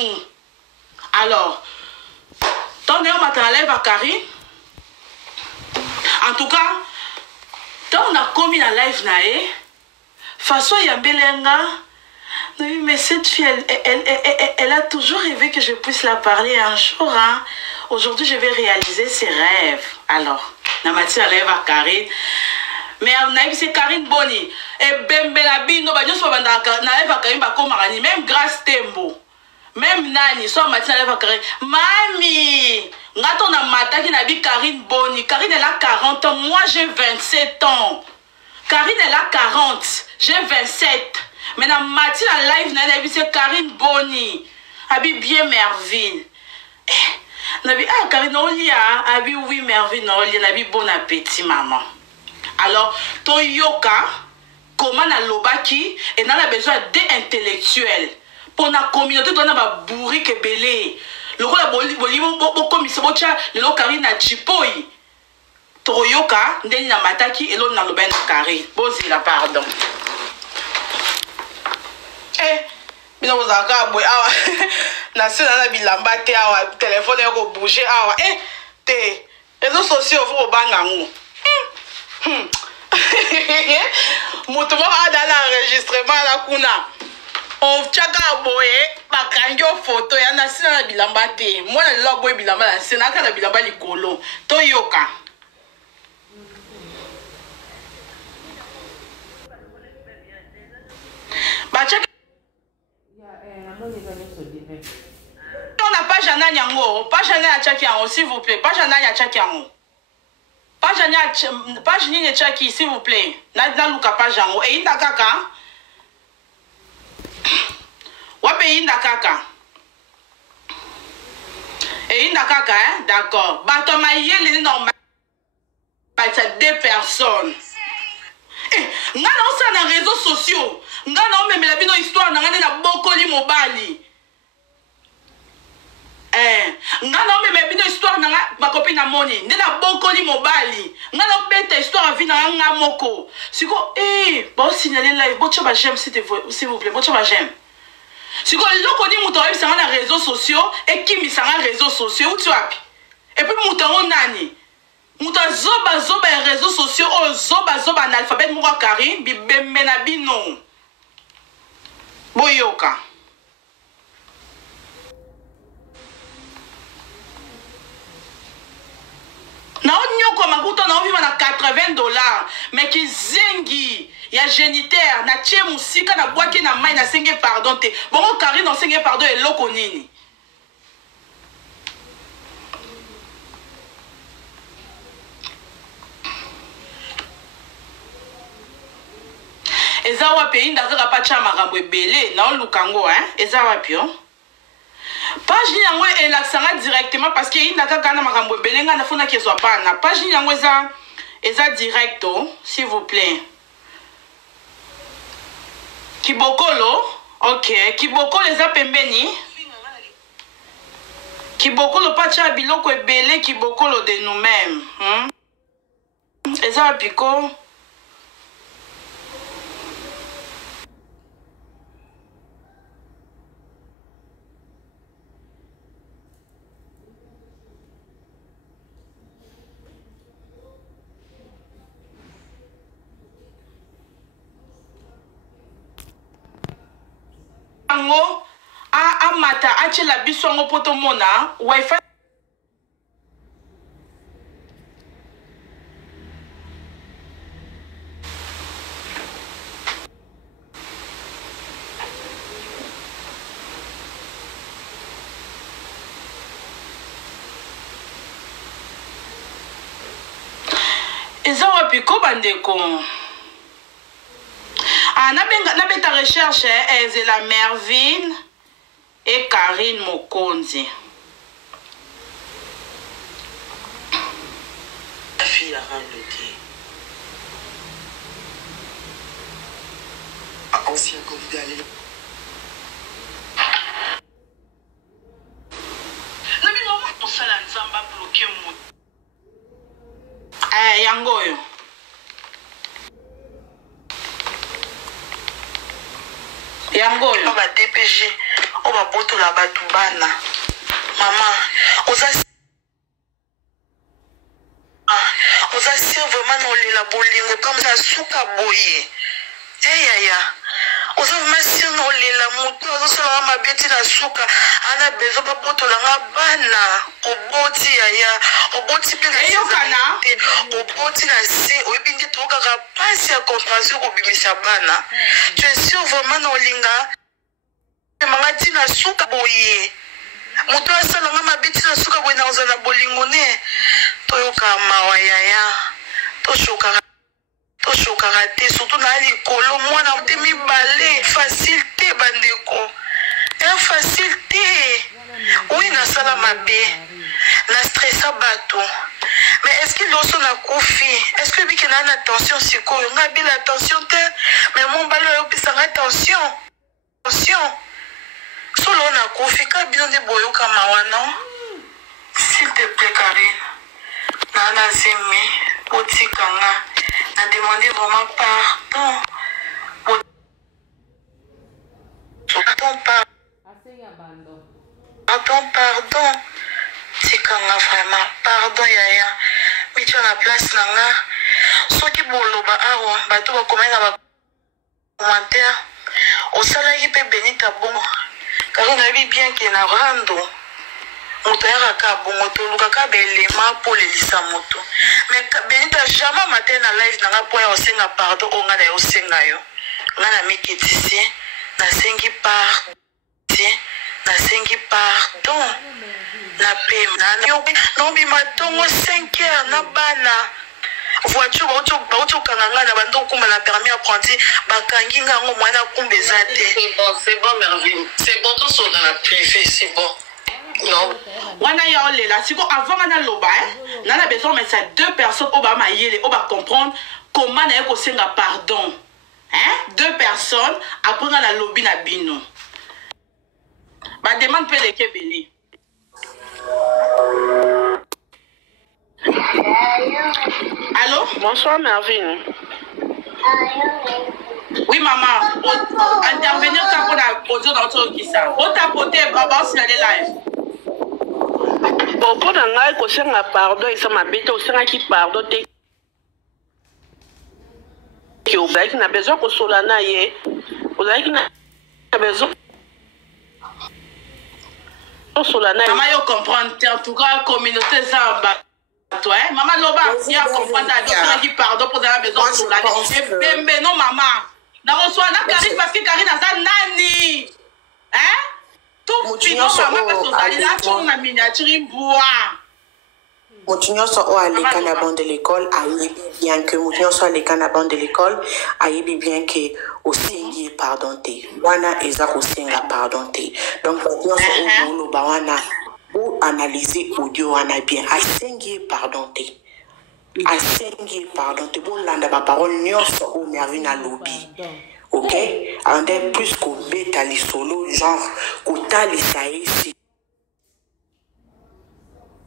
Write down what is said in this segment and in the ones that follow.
mou. Alors, tant qu'on a live à Karine, en tout cas, tant on a commis la live nae, façon Yambelenga, mais cette fille, elle a toujours rêvé que je puisse la parler un jour. Hein. Aujourd'hui, je vais réaliser ses rêves. Alors, na matière live à Karine. Mais c'est Karine Boni. Et Bembelabino, même grâce Tembo. Même Nani, soit Matin Live à Karine. Mami, ngato na mata qui n'a dit Karine Boni. Karine elle a 40 ans, moi j'ai 27 ans. Karine elle a 40, j'ai 27. Mais dans Matin Live, c'est Karine Boni. Abi bien Merville. Nabi ah Karine Olia, abi oui Merville Olia, nabi bon appétit maman. Alors, Toyoka, comment na lobaki et n'a besoin d'intellectuels pour la communauté on a bourri que belé. Le rôle la comme il se bocha le lokari na chipoi. Toyoka ndeni na mataki et l'autre na loben kari. Bozi la pardon. Bino bozaka boy awa na sena na bilamba te awa téléphone yako bouger awa te réseaux sociaux vous banga ngo. Mutu mo ada l'enregistrement la kuna. On chaka boye bakangi photo ya na sina na bilamba te. Moi na la boye bilamba la sina ka na bilamba likolo. Toyoka. Ba chaka on n'a pas Jana Nyango, pas Jana Tchakiango, s'il vous plaît, pas Jana Tchakiango. Pas Jana Tchaki, s'il vous plaît. Na luka pas Jango. Et inda kaka. Wape inda kaka. Et inda kaka, hein? D'accord. Batoma yé normal. C'est deux personnes. Nga na osa na réseaux sociaux. Nga na ome la bino histoire na ngane na bokoli mobali. Nga na ome bino histoire na ma copine na moni. Nde na bokoli mobali. Nga na beta histoire vi na nga moko. Siko bon signaler live bocha ba j'aime s'il vous plaît. Bocha ba j'aime. Siko loko ni muto wa bisanga na réseaux sociaux et qui misanga réseaux sociaux ou tu wapi. Et puis muto ngo nani. Muta zoba les réseaux sociaux oh zoba analphabète mouka Karine bibembe na bino boyoka na onyoko makuta na oviva na $80 mais qui zengi ya génitaire na tie musika na boaki na mai na senge pardon te bongo Karine on senge pardon eloko nini. Eza wapi inda kaka pacha makambo ebele na olukango hein eza wapi yo page ni yango elaksanga directement parce que inda kaka na makambo ebele nga na fona kezwa bana page ni yango eza directo s'il vous plaît Kibokolo OK Kibokolo eza pembeni Kibokolo pacha biloko ebele Kibokolo de nous-mêmes eza wapi ko a mata ache la bisongo poto mona wifi eza wapi ko bandeko na beta recherche c'est la Merville et Karine Mokonzi. La fille a rangé. Ancien candidat. Non mais non, on s'en a nzamba bloqué mon. Yangoyo. Yangoyo. On va DPG. o babotola bato bana mama oza vraiment nolela bolingo comme ça suka boye eyaya oza vraiment sir nolela moto azosalanga mabe ti na suka ana bezo babotolanga bana oboti yaya oboti mpe oboti na se oyebi nde tokaka mpasi ya contraction kobimisa bana tu es sûr vraiment nolinga manga ti na suka boye moto asalanga mabe ti na suka boye na ozala bolingo ne toyoka mawa yaya toshokaka te surtout na likolo mwana te mibale facile te bandeko facile te oyi nasala mabe na stressa bato mais est-ce que loso nakufi est-ce que bike naa na tension sikoyo nga bila tension te mais mombali oyo opisanga tension solo nakufi ka bino nde boyoka mawa non s'il te plaît Karine nana zemi otikanga na demandé vraiment pardon pardon tikanga vraiment pardon yaya mitio na place nanga soki boloba awa bato bakomai na bacommentaire osalaki mpe benita bongo kaka nayebi bien ke na rando moto ayakaka bongo tolukaka belema mpo lelisa moto mais benita jamais matin na live nanga mpo ya osenga pardon o nga na yo osenga yo nga na miketisi nasengi pardon na pema nobima ntongo 5 heures na bana voiture bauti okanga nga na bando okumba na permis apprenti bakangi nga yango mwana kumba eza te c'est bon Mervine c'est bon tosoka na privé c'est bon non wana ya olela siko avant nga naloba nana besoin mettre ça 2 personnes au ba mayele au ba comprendre comment na ko senga pardon 2 personnes après nga na lobby na bino ba demande pe de kebele. Allô? Bonsoir Mervine. Oui maman, intervenir ça pour la audio dans ton qui ça. On t'a poté baba sur les live. Bon pour na ngai ko senga pardon et ça m'a bête au senga qui pardon te. Ki o ba ki na besoin ko solana ye. O la ki na besoin maman yo comprendre en tout cas communauté ça toi maman loba ya comprendre qui pardon pour avoir besoin de solana et non maman na reçoit na Karine parce que Karine a ça nani tout pino maman parce que ça là tout na miniature bois Motinyo so o aleka na bande de l'école ayebi bien que motinyo so aleka na bande de l'école ayebi bien que osengi pardon te wana eza kosenga pardon te donc motinyo so o lo ba wana ou analyser audio wana bien asengi pardon te bon landa ba parole nyonso o Mervine na lobby ok ande plus ko beta li solo genre ko talisa ici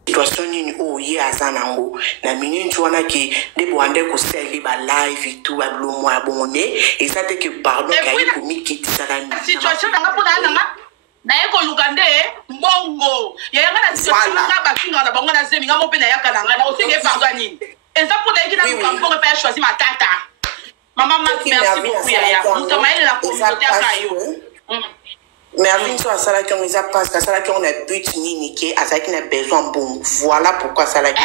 situation nini oye azanango na minute wana ke debo ande ko seli ba live et tout ba blomo abonné et ça te que pardon kai ko mikitisa na situation nga pona na eko lukande mbongo ya nga na situation nga ba kinga na bango na zemi nga mo pe na yaka na nga na osenge pardon nini et ça pour que na mbongo pa choisir ma tata maman merci beaucoup ya mutamaile la communauté akayo Mervine so asala ki on eza parce que asala ki on a but nini ke asala ki na besoin bon voilà pourquoi asala ki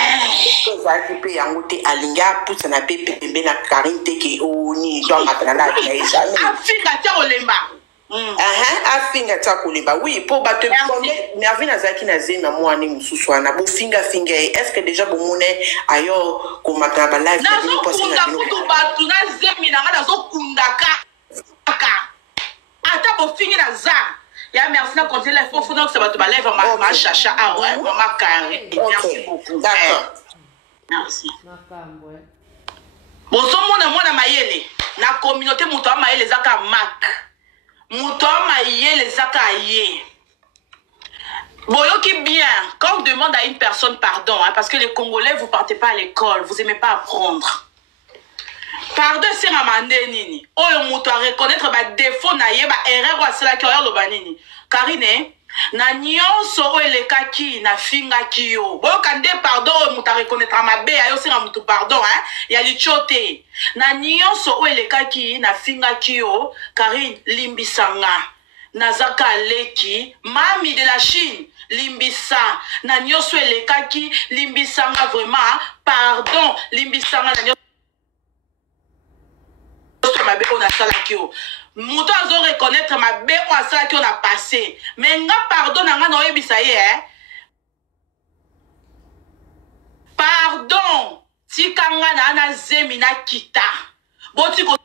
ça qui peut yango te alinga pousse na pepe pembe na Karine te ke o ni doit matana la jamais afinga tia olemba afinga tia kolemba oui pour battre Mervine azaki na zema mwani mususu wana bo finga est-ce que déjà bomone ayo ko matana ba live na parce que na kutu batu na zemi na ngana zo kundaka ata bo fingi na za ya merci na continuer la faut que ça va te balayer ma chacha maman carré merci beaucoup d'accord merci bon so mona mayele na communauté muto mayele zaka mak muto mayele zaka ye boyoki bien quand on demande à une personne pardon parce que les Congolais vous partez pas à l'école vous aimez pas apprendre. Pardon, c'est ma mandé nini. Oyo muto a reconnaître ba défaut na ye ba erreur wa sala ki oyo loba nini. Karine na nyonso o elekaki na fingaki yo boyoka nde pardon mutu areconnaîtra mabe ayo senga mutu pardon ya lichote na nyonso o elekaki na fingaki yo Karine limbisanga nazaka aleki mami de la Chine limbisa na nyonso elekaki limbisanga vraiment pardon limbisanga na nyonso mabe on a salaki yo mutu azo reconnaître mabe on a salaki on a passé mais nga pardon nga na oyebisa ye pardon tikanga na ana zemi na kita boti ko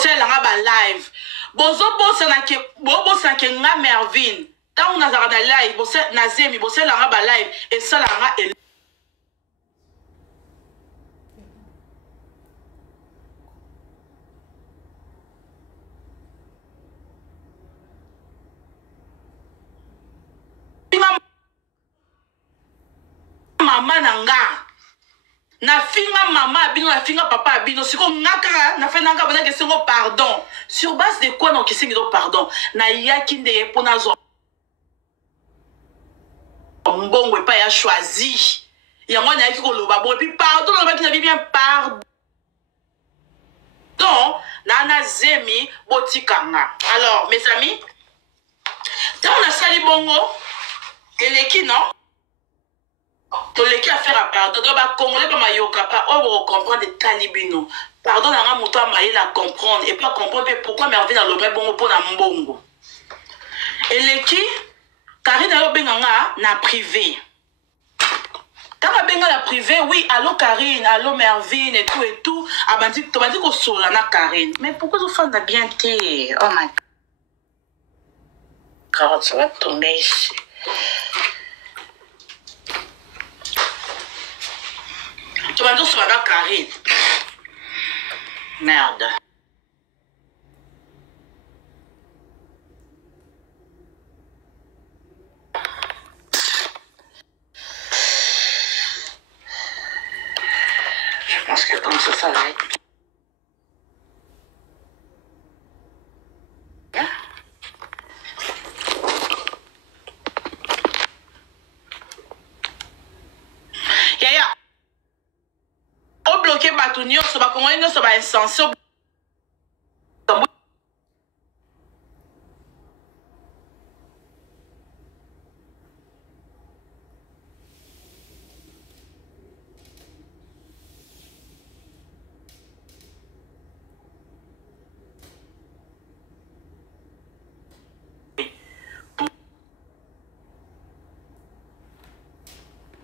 selanga ba live bozo bosa ke nga Mervin tant na zara na live bose na zemi bose langa ba live et ça langa mama nanga na finga mama abino na finga papa abino siko ngaka na fena ngaka bana kesengo pardon sur base de quoi non kesengo pardon na yaki nde pona zo mbongo pa ya choisi yango na yaki ko loba bon et puis pardon loba ki na bien pardon na na zemi botikanga. Alors mes amis tant on a sali bongo eleki non toleki affaire à pardon donc ba congolais ba mayoka pas on comprendre des talibino pardon na muto amaïla comprendre et pas comprendre pourquoi Mervin na lobe bongo pona mbongo eleki Karine yo benganga na privé quand benga la privé oui allô Karine allô Mervin et tout abandi to bandi ko sola na Karine mais pourquoi tu fais bien té oh my god ça va tomber ici. Tu vas dire sur la Karine. Merde. Je pense que comme ça va être. Batunio so ba kongo no so ba insensé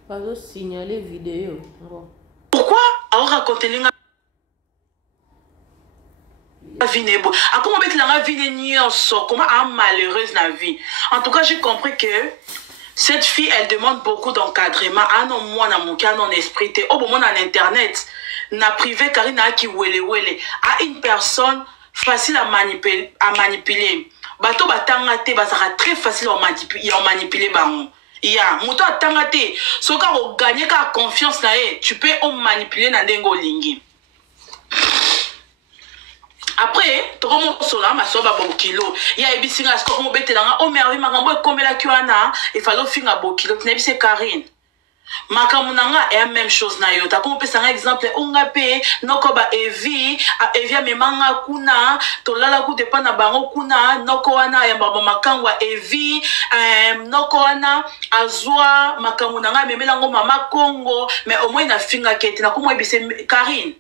pas signaler vidéo. Pourquoi alors raconter linga vie comment mettre la vie comment malheureuse la vie. En tout cas, j'ai compris que cette fille, elle demande beaucoup d'encadrement. Ah non, moi, dans mon cas, non esprit. Au moment en internet, na privé, Karine a qui wele à une personne facile à manipuler. Bato batangate, ça sera très facile à manipuler. Il y a muto atangate. So quand on gagne ka confiance là, tu peux manipuler na dengo lingi. Après, tu remontes sur la masse au kilo. Il y a des choses qui sont bêtes là. Oh Mervin, makambo comme la kiwana, il fallait finir au kilo. Tu n'es pas Karine. Makamunanga est la même chose na yo. T'as compris un exemple. Ongape, nokoba evi a memanga kuna, tolala ku depa na bango kuna, noko wana ya baba makangwa evi, noko wana azwa makamunanga memelango mama Congo, mais au moins na finga kete na komo ebise Karine.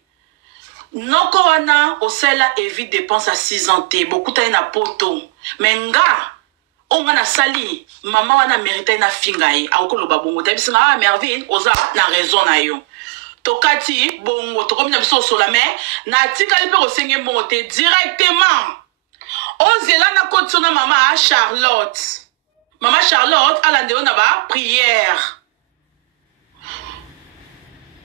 Noko wana osela evi dépense à 6 ans te beaucoup ta na poto mais nga onga na sali mama wana mérite na fingai akolo babongo ta bisinga ah Mervin oza na raison na yo tokati bongo to komina biso sola mais na tikali pe osenge monte directement ozela na kotuna mama Charlotte alande ona ba prière.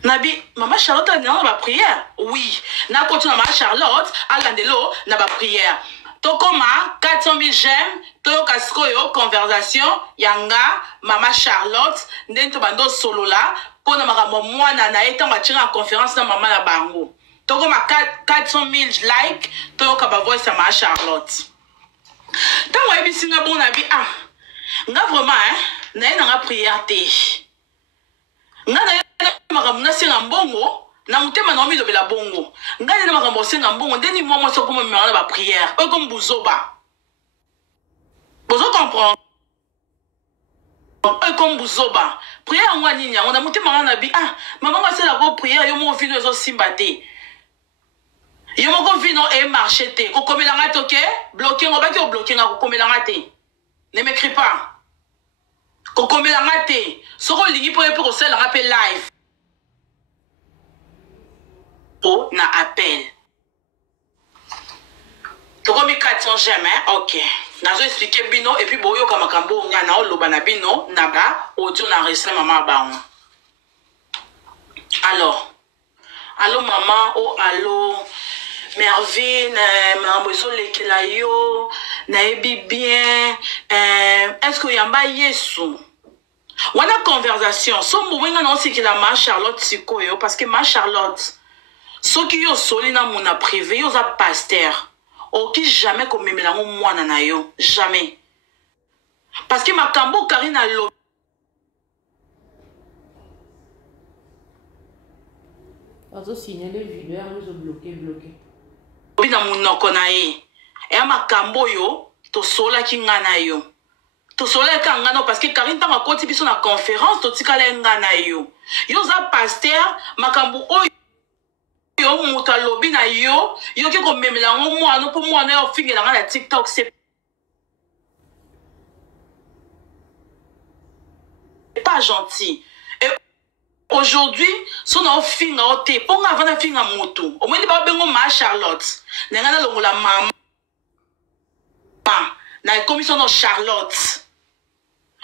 Nabi, maman Charlotte a dit non, ma prière. Oui. Na continue maman Charlotte, à l'andelo, na ba prière. Tokoma, 400 000 j'aime, toyo kaskoyo, conversation, yanga, maman Charlotte, n'ento bando solo là, pour na mara moi na été en conférence na maman la bango. Toko ma 400 000 likes. Toko ba voice ma Charlotte. Tant que je suis bon, nga vraiment, na prière te. Nga na senga mbongo, na mutema na omi lobela bongo. Nga na makambo senga mbongo, ndeni moi so comme me ba prière. O comme buzoba. Bozo comprendre. O comme buzoba. Prière ngwa ninya, on a mutema na bi maman nga sela ko prière yo mo vino zo simba te. Yo moko vino e marché te. Ko komela nga toke, bloquer ngo ba ki o bloquer nga ko komela nga te. Ne m'écris pas. Kokome la ngate. Soko ligi pour sel la rappel live. Oh, na appel. Tokomi 400 jamais. Ok. Nazo expliquer bino et puis boyo kamakambo nga na oloba na bino na ba audio na resté maman ba. Alors. Allô maman, oh allô. Mervyn, maman so lekela yo. Naebi bien. Est-ce que yamba yesu? Wana conversation. So mwenga na osi ki la ma Charlotte siko yo parce que ma Charlotte so ki yo soli na mona privé yo za pasteur. O ki jamais ko memela ngo mwana na yo, jamais. Parce que makambo Karina lo Azo signaler vidéo nous bloqué. Bina munoko na ye. E makambo yo to sola ki ngana yo. To sola ka ngana parce que Karine tanga koti biso na conférence to tikala ngana yo. Yo za pasteur makambo oyo yo muta lobi na yo ki ko memela ngo mwana po mwana yo fingela ngana TikTok c'est pas gentil. Et aujourd'hui, son on finga ote, ponga avant na finga moto. Au moins ba bengo ma Charlotte. Nengana longola maman. Na commission no Charlotte.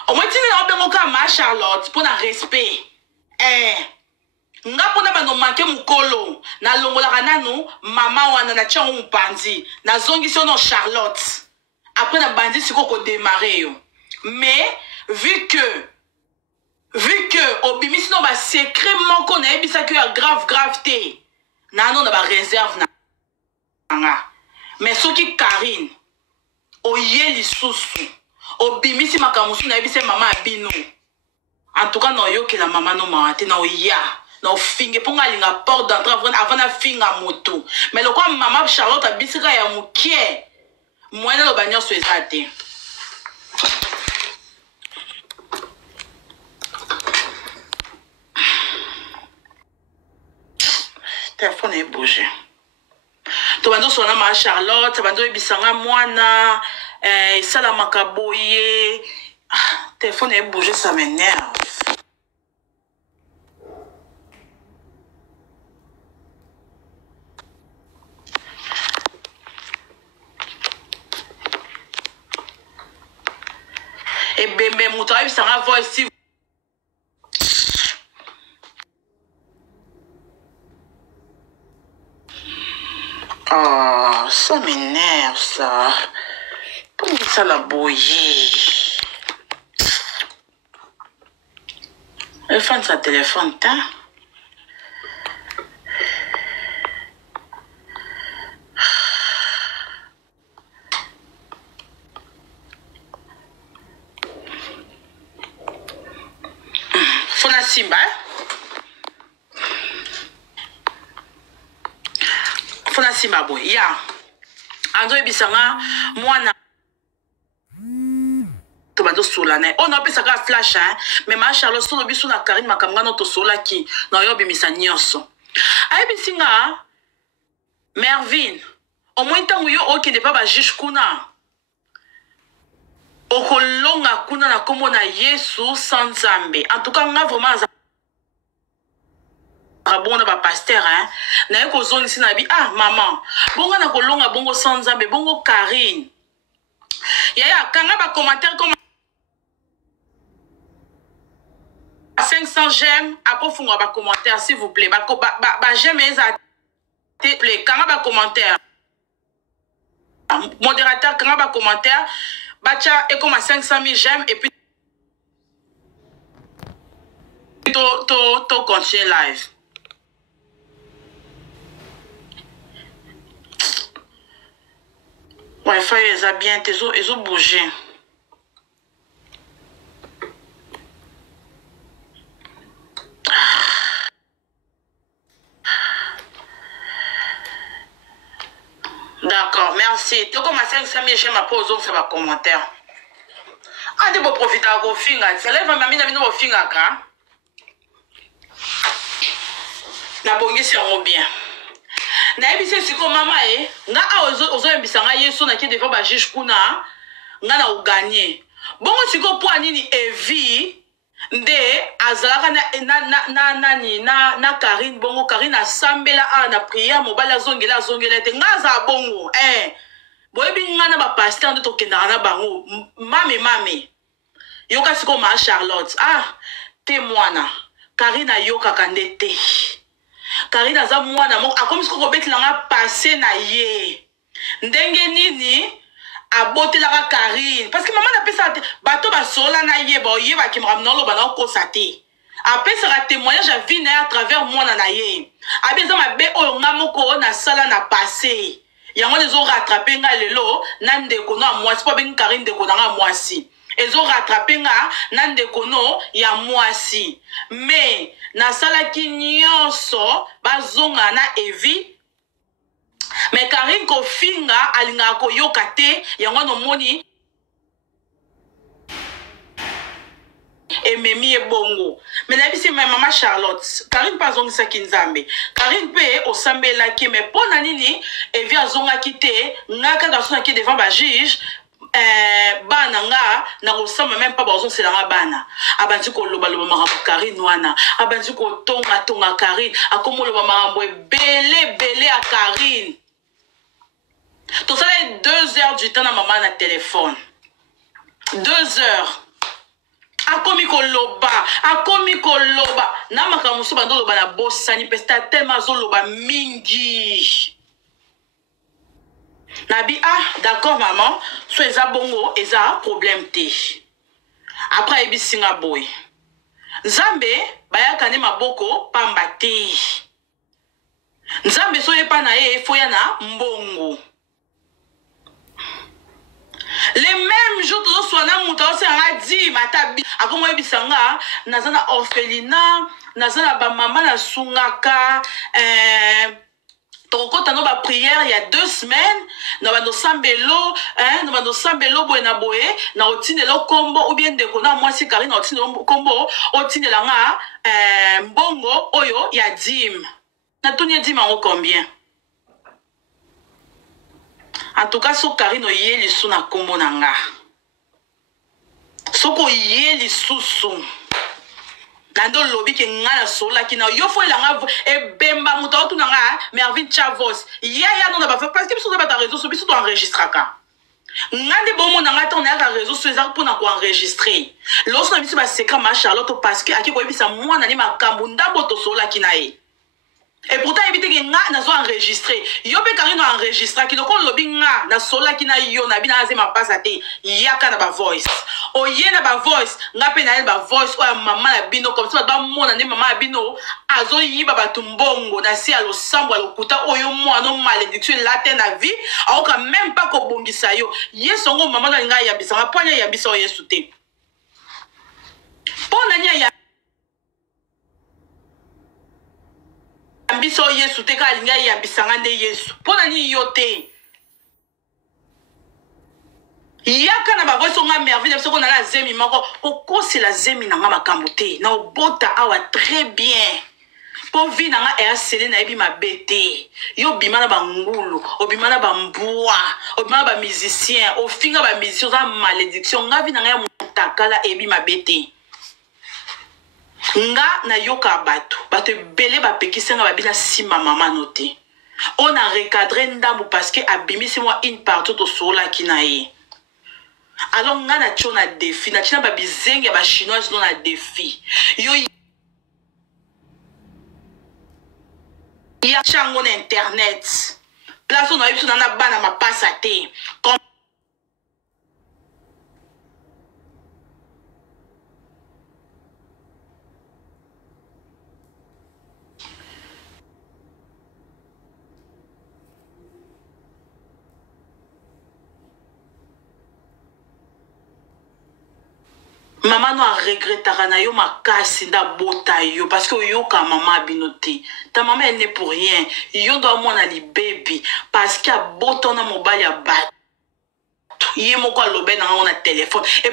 Au moins tine na bengo ka ma Charlotte pour na respect. Nga pona ba no manke mukolo. Na longola kananu mama wana na tchango mpanzi. Na zongi sono Charlotte. Après na bandi siko ko démarrer yo. Mais vu que obimisi no ba secret moko na ebisa que grave te. Na non na ba réserve na nga. Mais soki Karine oye lisusu obimisi makamusu na ebisa mama abino. En tout cas no yo que la maman no mate na oya. Na finge ponga linga porte d'entrée avant na finga moto. Mais le quoi maman Charlotte abisika ya mukie. Moine lo banyo so ezate. Téléphone est bougé. Tu vas nous sonner ma Charlotte, tu vas nous ebisanga mwana, ça la makaboye. Téléphone est bougé, ça m'énerve. Et bébé, mon travail, ça va voir ici. Oh, ça m'énerve, ça. Comment ça la bouillie? Elle fait sa téléphone, t'as? Fona Simba, Fona Simba boy, ya. Ando ebisanga mwana to bado sola na. On appelle ça flash hein, mais ma Charlotte solo biso na Karine makamanga no to sola ki na yo bimisa nyonso. Ai bisinga Mervyn, au moins tant yo okende pa ba juge kuna. Okolonga kuna na komo na Yesu sans Nzambe. En tout cas nga vraiment bon ba pasteur hein na ko zone ici na bi maman bongo na kolonga bongo sans Nzambe bongo Karine ya kanga ba commentaire comme 500 j'aime après funga ba commentaire s'il vous plaît ba j'aime ça s'il vous plaît kanga ba commentaire modérateur kanga ba commentaire bacha et comme 500 000 j'aime et puis to continue live. Wi-Fi est bien, ils ont bougé. D'accord, merci. Tu commences à me faire ma pause, c'est ma commentaire. Ah, tu peux profiter à vos fingers. C'est là, ma mine vos fingers, hein? Na bongi c'est bien. Na ebise siko mama nga ozo yembisa nga yesu na ki devant ba juge kuna nga na uganye. Bongo siko po anini evi nde azalaka na Karine bongo Karine asambela na prière mobala zongela te nga za bongo boyebi nga na ba pasteur nde tokendaka na bango mame yoka siko ma Charlotte te mwana Karine ayokaka nde te Karine aza mwana moko akomi siko kobetelanga passé na ye ndenge nini abotelaka Karine parce que maman napesa bato basola na ye boyebaki makambo na oloba na okosa te apesaka témoignage ya vie na ye à travers mwana na ye abi eza mabe oyo nga moko nasala na passé yango ezo rattrape nga lelo na ndeko no ya mwasi po abengi Karine ndeko na nga mwasi ezo rattrape nga na ndeko no ya mwasi mais nasalaki nyonso bazonga na Evi mais Karine kofinga alingaka koyoka te yango nomoni ememi ebongo mais nayebisi mama Charlotte Karine mpe azongisaki nzambe Karine mpe osambelaki mais mpo na nini Evi azongaki te nga kaka asonaki devant bajuge bana nga na kosamba même pas bazosela nga bana abandi koloba makambo Karine wana abandi kotonga Karine akomoloba makambo ebele ya Karine tosala 2 heures du temps na mama na téléphone 2 heures akomi koloba na makambo mosusu bandoloba na bosani mpe sta tellement azoloba mingi nabi d'accord maman so eza bongo eza problème te après ayebisinga boye nzambe bayaka nde maboko pamba te nzambe so yepa na ye efoya na mbongo les mêmes jours tozoswa na moto aosenga dime atabi akomo oyebisanga naza na orphelinat naza na bamama nasungaka tokokota no baprière ya 2 semaines na bandosambelo boye na boye na otindela kombo ou bien ndeko na mwasi Karine na otindela kombo otindela nga mbongo oyo ya dime natuni dime yango combien en tout cas so Karine oye lisu na kombo na nga soko oye lisusu nando lobi ke nga na sola ki na yo fo elanga ebemba muto otu na nga Mervyn Chavos ya no na ba parce que biso ba ta réseau so biso to enregistraka ngande bomo na nga ton na réseau so ezaka pona ko enregistrer lorsque na biso ba secret ma Charlotte parce que akiko yebisa mwana ni makambo ndambo to sola ki na ye et pourtant éviter que nga na zo enregistrer yo be Karine na enregistrer ki doko lobi nga na sola ki na yo na bina azema pasa te yaka na ba voice oye na ba voice nga pe na ba voice o ya mama na bino comme ça ba mona ne mama na bino azo yiba batumbongo na si alo sambo alo kuta oyo mwana malédiction la te na vie aoka même pas ko bongisa yo yesongo mama na nga ya bisanga ponya ya biso yesu te pona nya ya ambiso yesu te ka alinga yambisanga nde yesu mpona nini yo te yaka na bavoice onga merveille biso kona na zemi moko okosela zemi nanga makambo te na obota awa très bien mpo vi nanga eyasele nayebi mabe te yo obima na bangulu obima na bambwa obima na bamusicien ofinga bamusicien oza malédiction nga vi nanga ya motakala eyebi mabe te nga na yoka bato ebele bapekisenga babina nsima mama no te on a recadré ndambo parce que abimisi mwa une partout tosolaki na ye alors nga na tio na défi na tina babizenge ya bachinoise no na défi yo ya chango na internet place oyo na yebiso na bana mapasa te Maman no a regretté na yo makasi nda bota yo parce que yo ka maman abinoté. Ta maman elle n'est pour rien. Yo doit mona li baby parce que bota na mobile ya bat. Yé moko alobe na on a téléphone. Et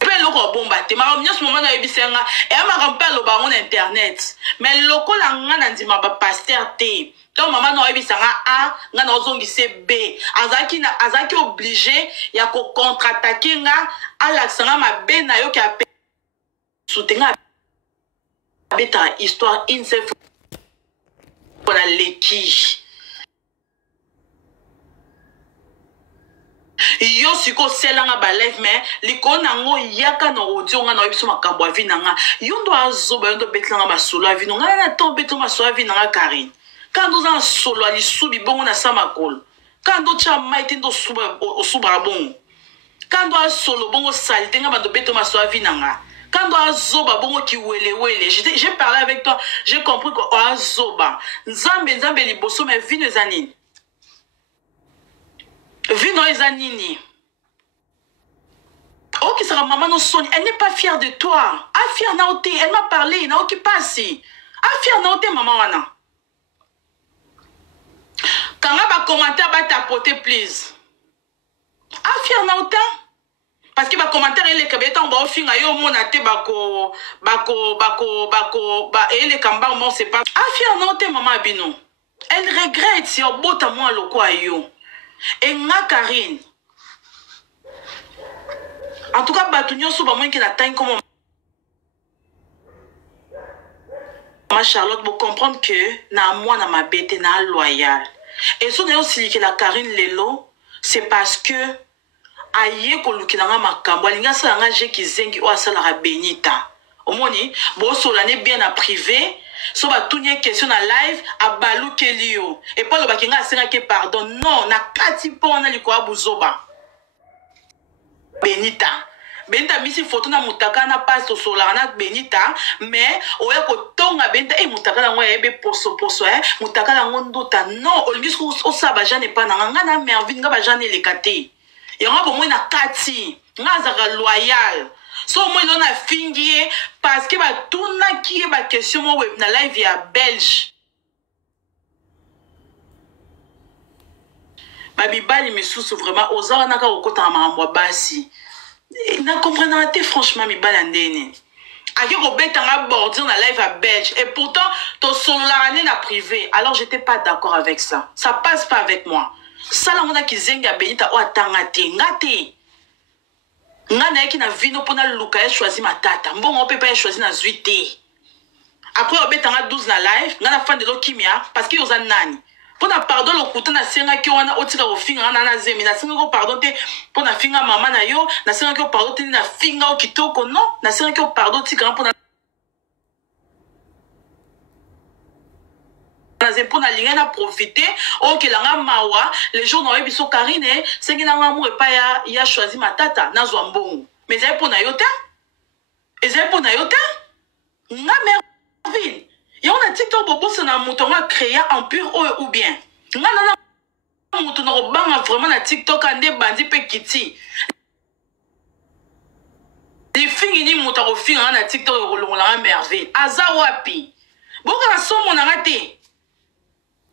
puis loko bomba te ma mnyos moment na yebisenga et ma rampel lo ba on internet. Mais loko la ngana ndima ba pasteur te. Donc maman no yebisanga A nga na ozongise B azaki obligé ya ko contre-attaquer nga ala sanga ma B na yo ki a soutenga beta histoire une seule pour la leki yo siko selanga ba live mais liko nango yaka na audio nga na yebiso makambo a vina nga yo ndo azoba yo ndo betlanga masolo a vina nga na to beto masolo a vina nga Karine. Quand nous avons solo à l'issoubi, bon, on a ça ma colle. Quand nous avons maïté au sous-barabon. Quand nous avons solo, bon, on salité, on a de béton ma soavinanga. Quand nous avons zoba, bon, qui wele. J'ai parlé avec toi, j'ai compris qu'on a zoba. Nzambe liboso, mais vino zanini. Vino zanini. Oh, qui sera maman no son, elle n'est pas fière de toi. Ah, fière naoté, elle m'a parlé, n'a qui passe. Ah, fière naoté, maman wana. Quand on va commenter, on va tapoter, please. Ah, fier na autant? Parce que les commentaires, les kabeta, on va finir, on va te bako, et les kamba, on sait pas. Ah, fier na autant, maman Abino. Elle regrette si on botte à moi le quoi yo. Et nga Karine. En tout cas, Batunyo sous moi qui n'atteint comme ma Charlotte, pour comprendre que na moi, na ma bête, na loyal. Et si on a aussi que la Karine Lelo, c'est parce que aïe kolukina makambo alinga sala j'ai qui zengi o asala ra benita. Omoni, bo solane bien à privé, so ba tunye question na live a balu kelio. Et pas le bakinga senga ke pardon. Non, na kati pona liko abuzoba. Benita. Benita misi photo na mutaka na passe solana benita mais oya ko tonga benita e mutaka na ngoya ebe poso mutaka na ngondota non olingis ko osaba jane pa na nga na mervine nga ba jane le kate yango bo na kati nga zaka loyal so moi non na fingie parce que ba tuna ki ba question mo web na live ya belge ba bibali misusu vraiment ozara naka okota mambo basi. Na comprenez franchement mi balandene. Aki ko betanga bordir na live à belge et pourtant ton solarane na privé. Alors j'étais pas d'accord avec ça. Ça passe pas avec moi. Ça la mona ki zenga benita o atangate ngate. Ngana yaki na vino pona luka ya choisi matata. Mbongo pe pa choisi na zuité. Après o betanga 12 na live, ngana fan de lo kimia parce que yoza nani. Pour na pardon le couteau na senga ki wana otira o finga na zemi na senga ko pardon te pour na finga mama na yo na senga ko pardon te na finga o kitoko non na senga ko pardon ti grand pour na pour na linga na profiter o ke langa mawa les jours no ebiso Karine sengi na ngamu e pa ya choisi matata na zwambongo mais c'est pour na yota et c'est pour na yota nga merville. Et on a TikTok bobo c'est na mouton a créé en pur ou bien. Non mouton no banga vraiment na TikTok ande bandi pe kiti. Les filles ni mouton au fin na TikTok la merveille. Aza wapi. Boka na somo na ngate.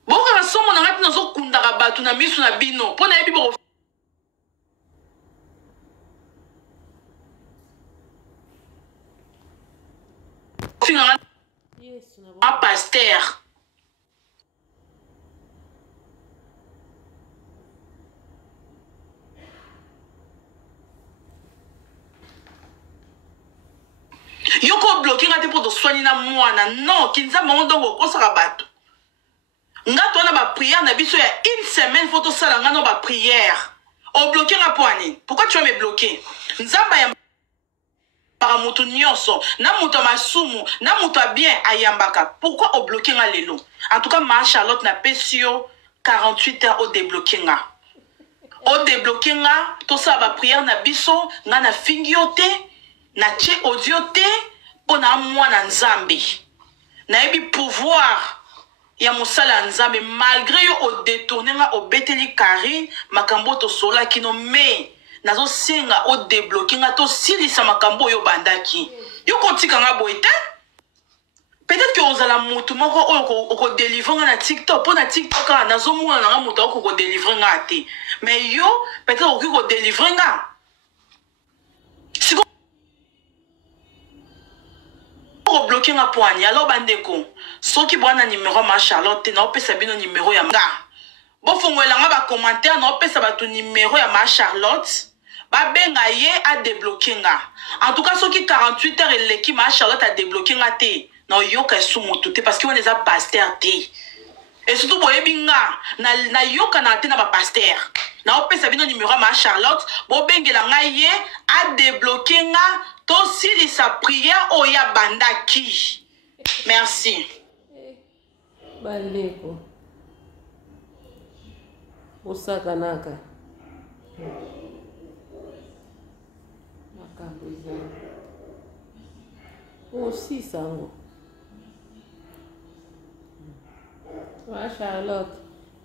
Boka na somo na ngate nazo kundaka batu na misu na bino. Pona yebi bo fin un pasteur. Yoko bloqué ngate pour te soigner na mwana non kinza mondo ko saka bato. Ngato na ba prière na biso ya une semaine faut to sala ngano ba prière. O bloqué na poani. Pourquoi tu vas me bloquer? Nzamba ya para mutu nyonso na mutu masumu na mutu bien ayambaka. Pourquoi au bloqué nga lelo? En tout cas ma Charlotte na pesio 48 heures au débloqué nga. Au débloqué nga to sa ba prière na biso nga na fingiote na che audiote pona mwana nzambe. Na ebi pouvoir ya musala nzambe malgré yo au détourner nga au beteli Karine makambo to sola kino me nazo senga o débloquer nga to silisa makambo yo bandaki yo kotika nga boye te peut-être que ozala mutu moko oko délivrer nga na TikTok po na TikTok nazo mona nga mutu oko délivrer nga te mais yo peut-être oki ko délivrer nga siko ko bloquer nga poigne alors bandeko soki bwana numéro ma Charlotte na opesa bino numéro ya nga bofungwela nga ba commentaire na opesa batu numéro ya ma Charlotte ba benga ye a débloquer nga en tout cas soki 48 heures eleki ma Charlotte a débloquer nga te na yoka sumoto te parce que on les a pasteur te et surtout boyebi nga na yoka na te na ba pasteur na opesa bino numéro ya ma Charlotte bo bengela nga ye a débloquer nga to sili sa prière oya bandaki merci bandeko osakanaka makambo ezali osisa yango wa Charlotte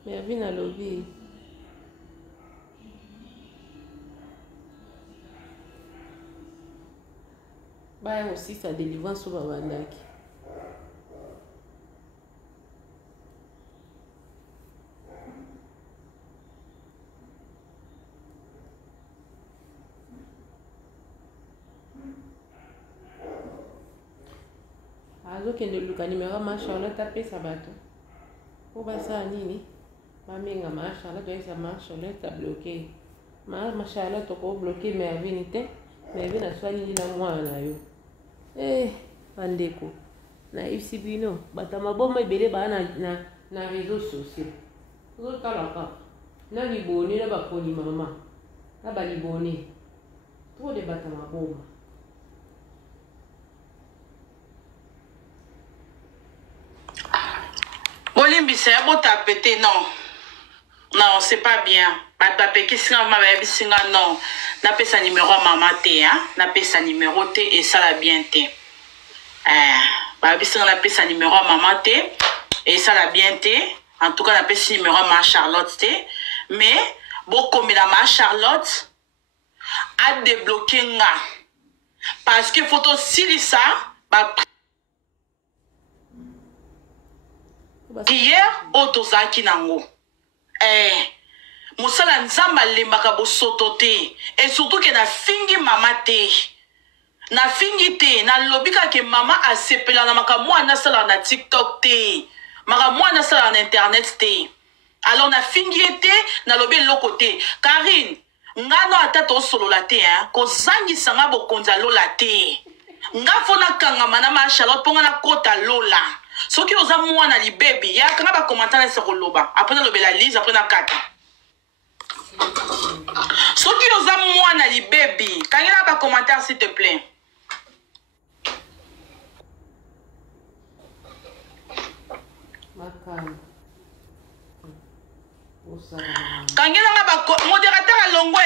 mervi na lobi baya kosisa délivrance oyo babandaki azokende luka nimero ma Charlotte apesa bato po basala nini bamenga ma Charlotte oyesa ma Charlotte abloke ma Charlotte okobloke mervini te mervini aswali nini na mwana na yo bandeko nayebisi bino bato ya maboma ebele baa na réseau sociaux ozotala kaka na libone na bakoli mama na balibone trop de bato ya maboma bolimbisa ya botapete non non c'est pas bien bapekisi ma bayebisi nga non napesa numéro ya mama te napesa numéro te esala bien te bayebisi nga napesa numéro ya mama te esala bien te en tout cas napesi numéro ya ma Charlotte te mais bokomela ma Charlotte a débloquer nga parce que faut tosilisa hier otozaki nango mosala nzambe alembaka bosoto te et surtout ke nafingi mama te nafingi te nalobi kaka mama asepela na makambo wana asalaka na TikTok te makambo wana asalaka na internet te alors nafingi ye te nalobi eloko te Karine ngano ata tosolola te kozangisa nga bokonzi alola te nga fo nakangama na ma Charlotte mpo nga nakota lola soki oza mwana libebi yaka nga bakomantana ese koloba apres nalobela lise apres nakata soki oza mwana libebi kangela bakommentaire s'il te plaît kangela nga modérateur alongwe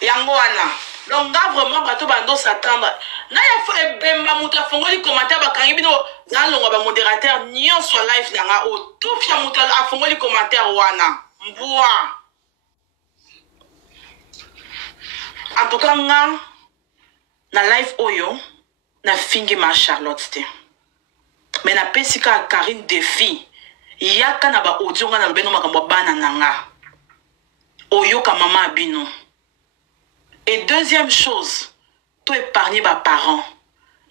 yango wana donc nga vraiment bato bando s'attendre na ya ebemba moto afongoli commentaire bakangi bino zalongwa bamodérateur nyonso live nanga o tufia moto afongoli commentaire wana mbwa en tout cas nga na live oyo nafingi ma Charlotte te mais napesi kaka Karine défi yaka na baaudio nga nalobi no makambo ya bana na nga oyoka mama abino. Et deuxième chose, to épargner ba parents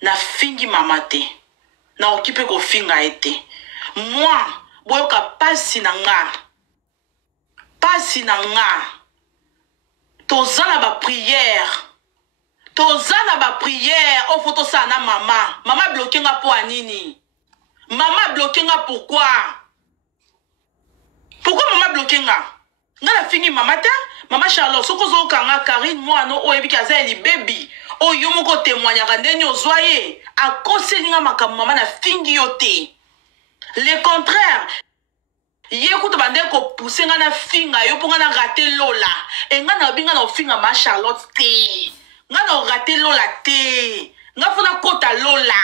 na fingi mama te na okipe ko finga ete moi boyoka pasi na nga tozana ba prière o photo ça na mama bloqué nga po anini mama bloqué nga pourquoi mama bloqué nga na fingi mama te mama Charlotte soko zo kanga Karine moi no oyebiki azali baby oyo moko témoignaka ndeni ozwaye akoselinga makambo mama na fingi yo te le contraire ye kuta bande ko pousser nga na finga yo ponga na rater lola e nga na binga na finga ma Charlotte te nga na rater lola te nga fona kota lola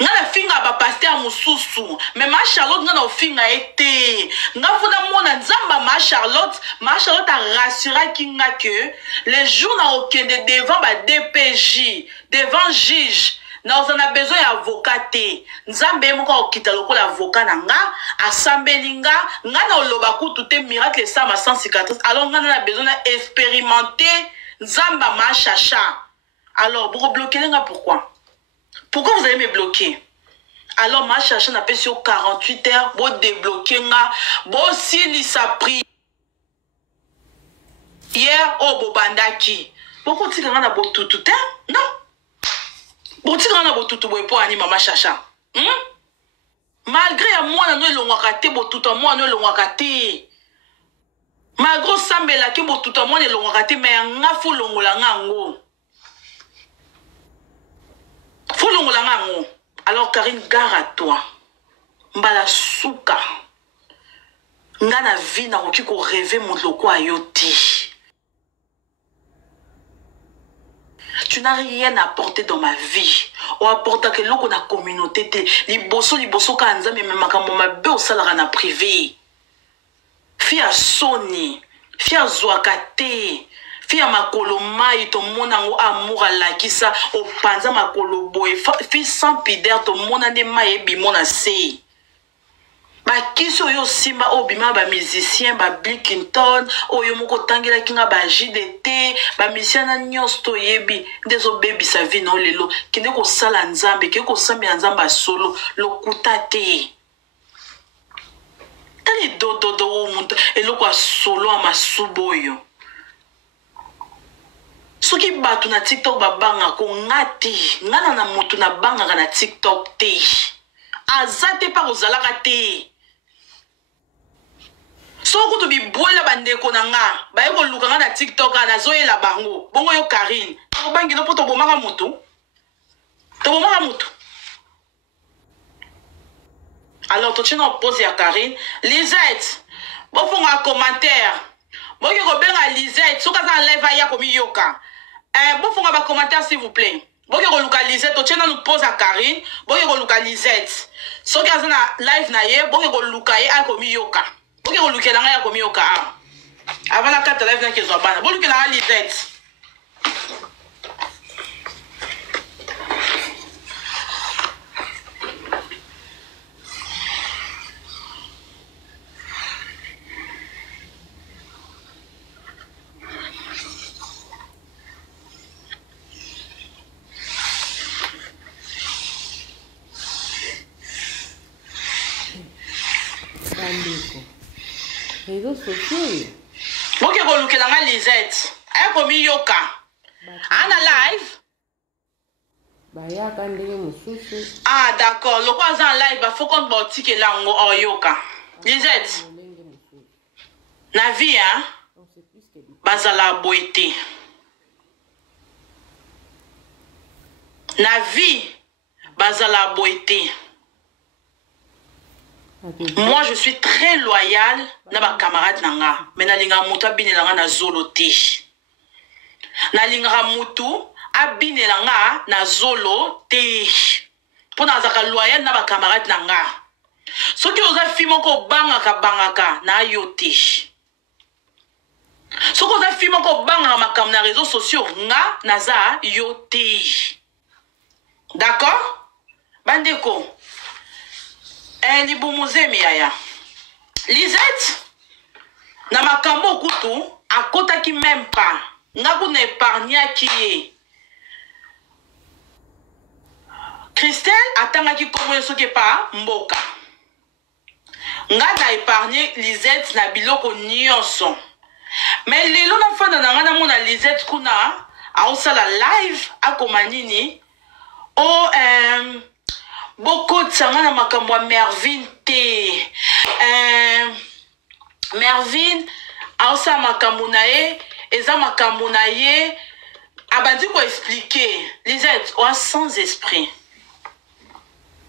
nga na finga ba pasteur mususu mais ma Charlotte nga na finga été nga fona mona nzamba ma Charlotte a rassuré kinga que les jours na okende devant ba DPJ devant juge na on a besoin d'avocat te nzambe moko okita lokola avocat na nga asambelinga nga na oloba kutu te miracle ça ma sans cicatrice alors nga na besoin d'expérimenter nzamba ma chacha. Alors vous bloquez nga pourquoi vous allez me bloquer? Alors ma chacha n'a pas sur 48 heures vous débloquer nga bon si sa prière hier au bobandaki pourquoi tu nga na botutu te non. Bon, tu as botutu pour animer ma chacha. Malgré moi, nous l'on raté, botutu moi, nous l'on raté. Malgré ça, mais là, que botutu moi, nous l'on raté, mais un fou l'on l'a ngango. Fou l'on l'a ngango. Alors, Karine, gare à toi. Mbala souka. Ngana vie na roki ko rêver mon loko ayoti. Tu n'as rien apporté dans ma vie. On apporte que l'on a communauté. Les bosso kanza, mais même quand ma belle salara na privé. Fia Sony, fia Zwakate, fia makolo mai, ton monango amour à la kisa, au panza makolo boy, fia sans pider, ton monane mai bimona se. Ba kiso yo simba obima ba musicien ba Blickington oyo moko tangela kinga ba JDT ba musicien na nyosto yebi ndezo baby sa vie no lelo kinde ko sala nzambe ke ko sambia nzamba solo lokuta te tali do muntu eloko solo amasuboyo soki batu na TikTok ba banga ko ngati ngana na mutu na banga na TikTok te azate pa kozalaka te. So kutu bi boela bandeko na nga ba yeko luka nga na TikTok na zoyela bango bongo yo Karine to bangi no poto bomaka mutu alors to chino pose ya Karine Lisette bo fonga commentaire bo ko benga Lisette soka za live ya ko mi yoka bo fonga ba commentaire s'il vous plaît bo ko luka Lisette to chino nous pose à Karine bo ko luka Lisette soka za na live na ye bo ko luka ye a ko mi yoka. Ok, on look at la comme yoka. Avant la carte live na kezo bana. Bon look la Lisette. Réseaux sociaux. Ok, on look la Lisette. Ayo comme yoka. Ana live. Baya kandenge mususu. Ah d'accord, le quoi en live ba faut qu'on boti que là on yoka. Lisette. Na vie hein. Bazala boité. Na vie bazala boité. Moi, je suis très loyal na ba camarade nanga. Mais na linga mutu abine langa na zolo te. Na linga mutu abine langa na zolo te. Pour na zaka loyal na ba camarade nanga. Soki oza fimo ko bangaka na yote. Soki oza fimo ko bangaka makam na réseaux sociaux nga naza yote. D'accord? Bandeko. Libumuze miyaya. Lisette na makambo kutu akota ki même pas. Nga ku na épargner ki ye. Christelle atanga ki komo soki pa mboka. Nga na épargner Lisette na biloko nyonso. Mais lelo na fanda na nga na mona Lisette kuna aosala live akomanini o beaucoup de sangana makambo Mervin te Mervin aosa makambo na ye eza makambo na ye abandi ko expliquer Lisette o sans esprit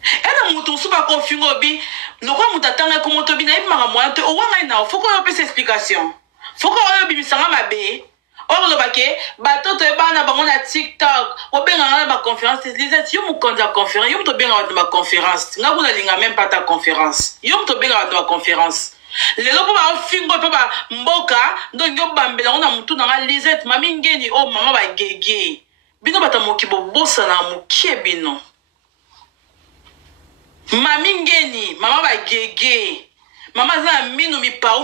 ena mutu suba ko fingo bi noko mutatanga ko moto bi na ibi makambo te o wanga na foko yo pesa explication foko yo bi misanga mabe Or le baquet, bateau te bana bango na TikTok, ou bien on a ma conférence, Lisette, yo mu konza conférence, yo mu bien on ma conférence, nga kuna linga même pas ta conférence, yo mu bien on ma conférence. Lelo po ba fingo po ba mboka, ndo nyo bambela on a mutu na Lisette, mami ngeni oh mama ba gege. Bino bata mokibo bossa na mukie bino. Mami ngeni, mama ba gege. Mama za minu mi pa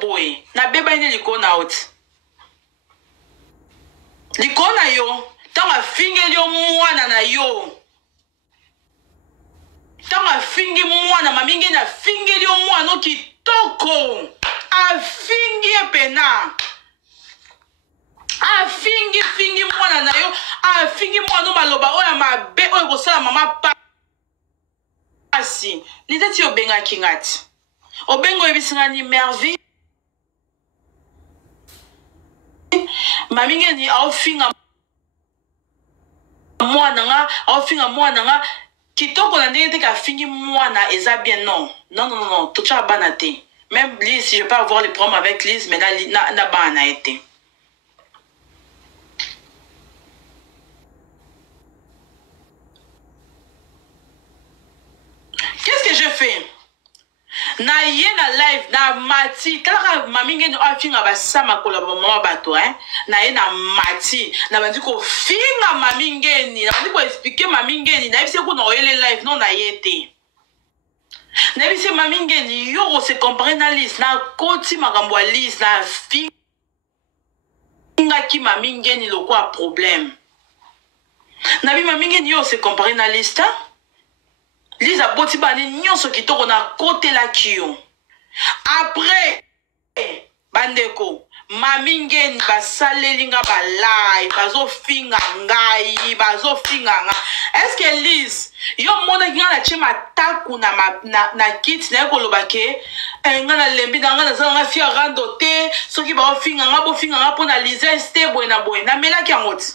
boy. Na beba ine likona out. Likona yo, tanga finge yo mwana na yo. Tanga finge mwana, maminge na finge yo mwana kitoko. A finge pena. A finge mwana na yo. A finge mwana maloba oya mabe oya kosala mama pasi. Lisette yo benga kingati. Obengo ebisinga ni merveille. Maminge ni aufinga mwana nga, aufinga mwana nga kitoko na ndenge te ka fingi mwana eza bien non. Non, tocha bana te. Même Lise, si je peux avoir les problèmes avec Lise, mais na bana été. Qu'est-ce que je fais? Na ye na live na mati kala mami ngeni afinga basama kola mama bato na ye na mati na bandi ko finga mami ngeni na bandi ko expliquer mami ngeni na bise ko na oyele live non na yete na bise mami ngeni yo se comparer na Lise na koti makambo ya Lise na finga ki mami ngeni loko a problème na bi mami ngeni yo se comparer na Lise Lise a boti bani nyonso kitoko na kote la kiyo. Après, bandeko, mami ngeni basalelinga balai, bazo finga ngai, bazo finga nga. Est-ce que Lise, yo mona kinga na chema taku na kit na yako lobake, nga na lembi na nga na zanga nga fia rando te, soki ba finga nga po na Lise ste boy na boy. Na melaki angoti.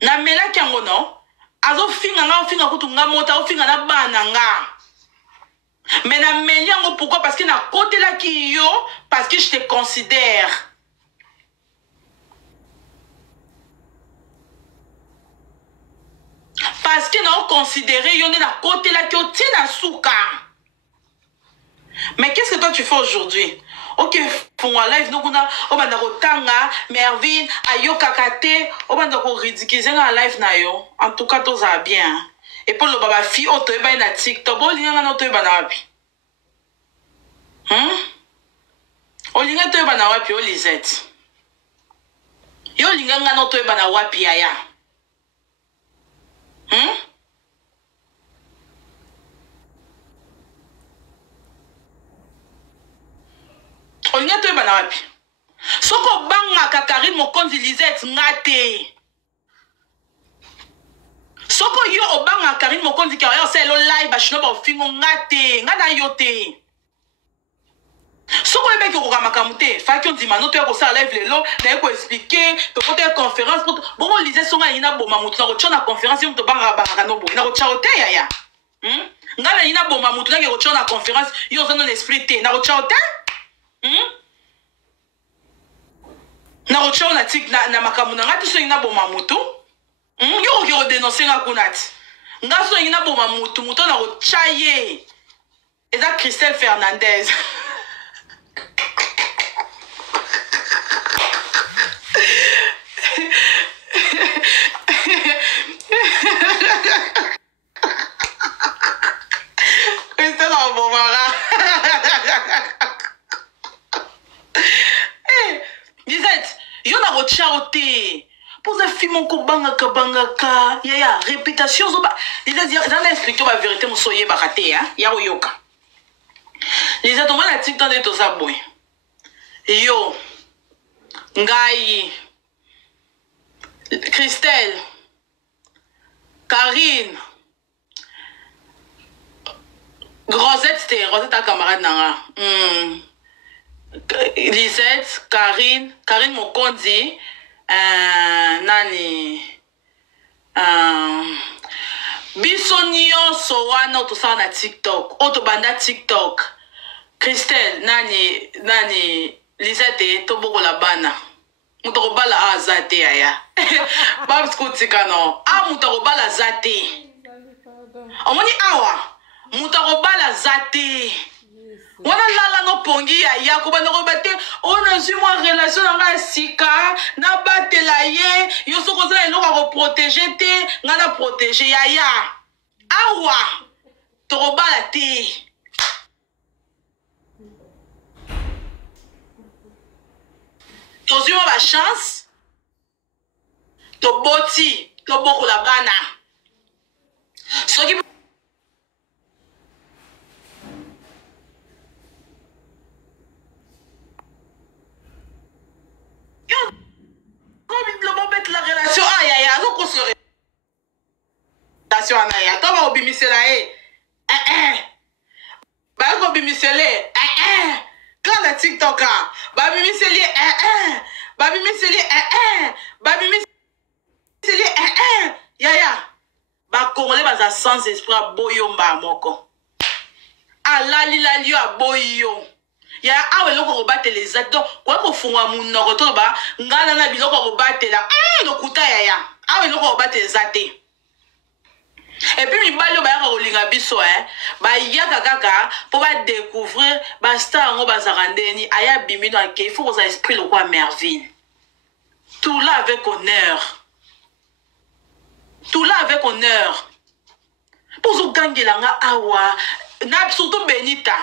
Na melaki ango no? Azo finga nga finga kutu nga mota o finga na bana nga. Mais na meli yango pourquoi? Parce que na côté là qui yo, parce que je te considère. Parce que na considéré yo na côté là qui yo tina souka. Mais qu'est-ce que toi tu fais aujourd'hui? Ok, pour moi live nous on a rotanga Mervin ayo kakate on va donc ridiculiser en live na yo. En tout cas tout ça bien. Et pour le baba fille on te va na TikTok bon linga na to ba na wapi. O linga to ba na wapi o Lisette. Yo linga na to ba na wapi aya. Olinga to bana wapi? Soko banga Karine Mokonzi Lisette ngate. Soko yo obanga Karine Mokonzi ka yo selo live ba shino ba fingo ngate, ngana yote. Soko ebe ko makamute, fa ki on dit mano to ko sa live lelo, na ko expliquer, to ko te conférence pour bon Lisette songa ina boma mutu na ko chona conférence yo to banga banga no bo. Na ko chaote yaya. Ngana ina boma mutu na ko chona conférence, yo zo no l'esprit te, na ko chaote? Na rochao na tik na makamu na ngati so ina boma mutu yo ki o dénoncer nga kunati nga so ina boma mutu na rochaye eza Christelle Fernandez Christelle Abomara Lisette, yo na rochao te. Pose film ko bangaka. Ya réputation zo ba. Lisette, dans l'expliquer la vérité mo soye ba raté ya oyoka. Lisette, on va la TikTok de to sa boy. Yo. Ngai. Christelle. Karine. Rosette ta camarade nanga. Lisette, Karine Mokonzi, nani, Bisonio Sowana tout ça na TikTok, Autobanda TikTok, Christelle, nani, Lisette, Toboko la bana. Mutarobala azate yaya. Babs kutika no. Mutarobala zate. Omoni awa. Mutarobala zate. Wana lala no pongi yaya ko bana ko bate ona zuma relation na sika na batela ye yo soko za eloko ko protéger te ngana protéger yaya. Awa. Torobala te. Tozi mo ba chance. To boti, to boko la bana. Soki yo comme le moment bête la relation ya zo ko sore. Relation na ya to ba obimisela ba ko bimisele quand la TikTok ba bimiseli ba bimiseli ba bimiseli yaya ba congolais baza sans esprit boyomba moko alali lali yo aboyo ya awe loko ko batela exacto kwa ko fungwa munoko to ba ngana na biloko ko batela lokuta yaya awe loko ko batela zate. Et puis, il y a un biso, bah il y a kaka pour découvrir basta ngo bazarandeni aya bimino ake il faut que ça esprit le quoi merveille. Tout là avec honneur. Tout là avec honneur. Pour zo gangelanga awa na surtout benita.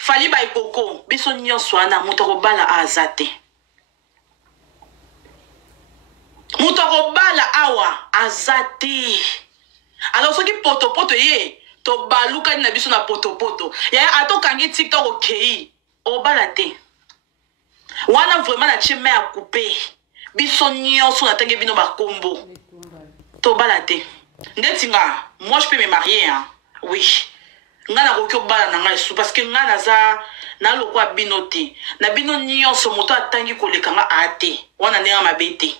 Fali ba ikoko biso nyonso ana mutoko bala azate. Mutoko bala awa azate. Alors, ce qui poto ye, to baluka na biso na poto. Ya ato kangi TikTok okei, o balate. Wana vraiment na chime a couper. Biso nyonso na tenge bino ba kombo. To balate. Ndetinga, moi je peux me marier hein. Oui. Nga na kokyo bala na ngai su parce que nga na za na lokwa binote. Na bino nyonso moto atangi koleka nga ate. Wana nenga mabete.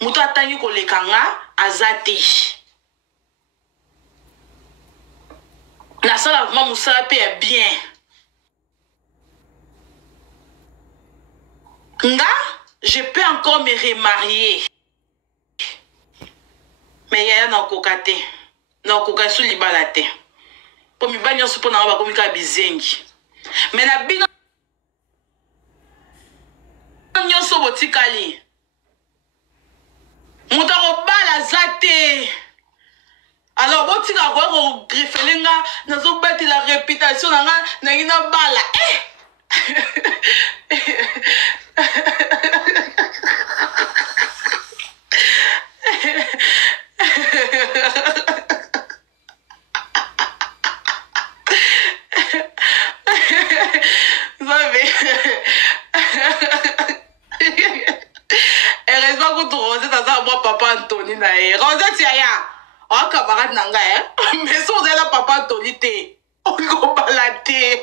Moto atangi koleka nga azate. La salle vraiment moussa est bien. Nga, je peux encore me remarier. Mais yaya na kokate. Na kokate sous libalate. Pour mi banyo supo na ba komika bizengi. Mais na bino nyonso botikali. Mutaro bala zate. Alors, bon, tu vas voir au griffelinga, nous avons bâti la réputation, nous avons bala. Heureusement que tu roses dans un moi, papa Anthony. Rosette, yaya. Oh, camarade nanga, mais si vous avez la papa Anthony, on va balader.